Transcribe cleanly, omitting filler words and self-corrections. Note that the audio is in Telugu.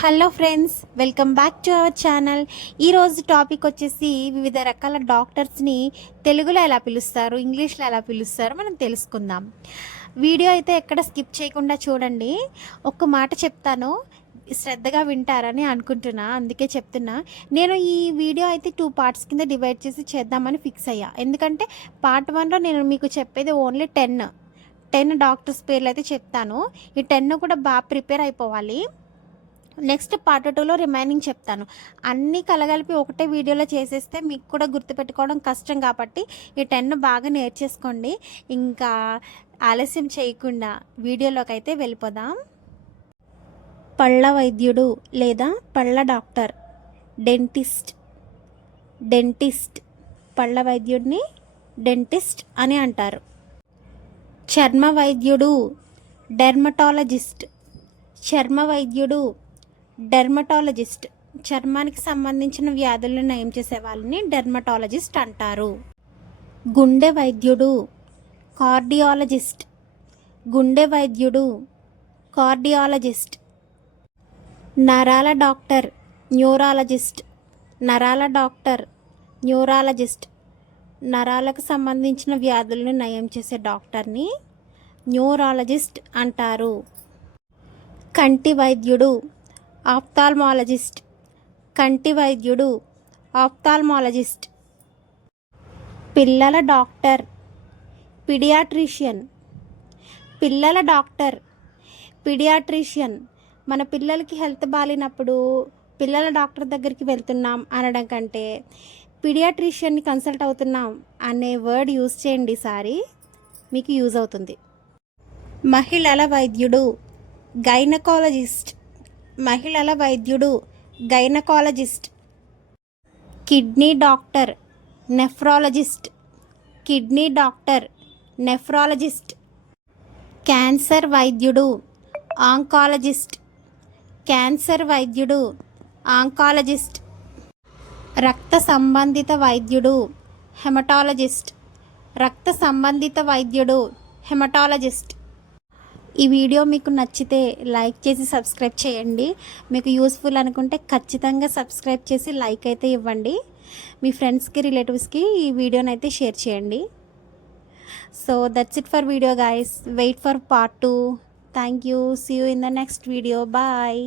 Hello friends, welcome back to our channel. ఈరోజు టాపిక్ వచ్చేసి వివిధ రకాల డాక్టర్స్ని తెలుగులో ఎలా పిలుస్తారు, ఇంగ్లీష్లో ఎలా పిలుస్తారు మనం తెలుసుకుందాం. వీడియో అయితే ఎక్కడ స్కిప్ చేయకుండా చూడండి. ఒక్క మాట చెప్తాను, శ్రద్ధగా వింటారని అనుకుంటున్నా, అందుకే చెప్తున్నా. నేను ఈ వీడియో అయితే 2 పార్ట్స్ కింద డివైడ్ చేసి చేద్దామని ఫిక్స్ అయ్యా. ఎందుకంటే పార్ట్ 1లో నేను మీకు చెప్పేది ఓన్లీ 10 డాక్టర్స్ పేర్లు అయితే చెప్తాను. ఈ 10 కూడా బాగా ప్రిపేర్ అయిపోవాలి. నెక్స్ట్ పార్ట్ 2లో రిమైనింగ్ చెప్తాను. అన్నీ కలగలిపి ఒకటే వీడియోలో చేసేస్తే మీకు కూడా గుర్తుపెట్టుకోవడం కష్టం, కాబట్టి ఈ 10 బాగా నేర్చేసుకోండి. ఇంకా ఆలస్యం చేయకుండా వీడియోలోకి అయితే వెళ్ళిపోదాం. పళ్ళ వైద్యుడు లేదా పళ్ళ డాక్టర్, డెంటిస్ట్ పళ్ళ వైద్యుడిని డెంటిస్ట్ అని అంటారు. చర్మ వైద్యుడు డెర్మటాలజిస్ట్, చర్మానికి సంబంధించిన వ్యాధులను నయం చేసే వాళ్ళని డెర్మటాలజిస్ట్ అంటారు. గుండె వైద్యుడు కార్డియాలజిస్ట్. నరాల డాక్టర్ న్యూరాలజిస్ట్, నరాలకు సంబంధించిన వ్యాధులను నయం చేసే డాక్టర్ని న్యూరాలజిస్ట్ అంటారు. కంటి వైద్యుడు ఆప్థాల్మాలజిస్ట్. పిల్లల డాక్టర్ పీడియాట్రిషియన్. మన పిల్లలకి హెల్త్ బాగాలేనప్పుడు పిల్లల డాక్టర్ దగ్గరికి వెళ్తున్నాం అనడం కంటే పీడియాట్రిషియన్ని కన్సల్ట్ అవుతున్నాం అనే వర్డ్ యూజ్ చేయండి, ఈసారి మీకు యూజ్ అవుతుంది. మహిళల వైద్యుడు gynaecologist. Kidney doctor nephrologist. Cancer వైద్యుడు ఆంకాలజిస్ట్. రక్త సంబంధిత వైద్యుడు హెమటాలజిస్ట్. ఈ వీడియో మీకు నచ్చితే లైక్ చేసి సబ్స్క్రైబ్ చేయండి. మీకు యూస్ఫుల్ అనుకుంటే ఖచ్చితంగా సబ్స్క్రైబ్ చేసి లైక్ అయితే ఇవ్వండి. మీ ఫ్రెండ్స్కి, రిలేటివ్స్కి ఈ వీడియోని అయితే షేర్ చేయండి. So that's it for video guys. Wait for part 2. Thank you. See you in the next video. Bye.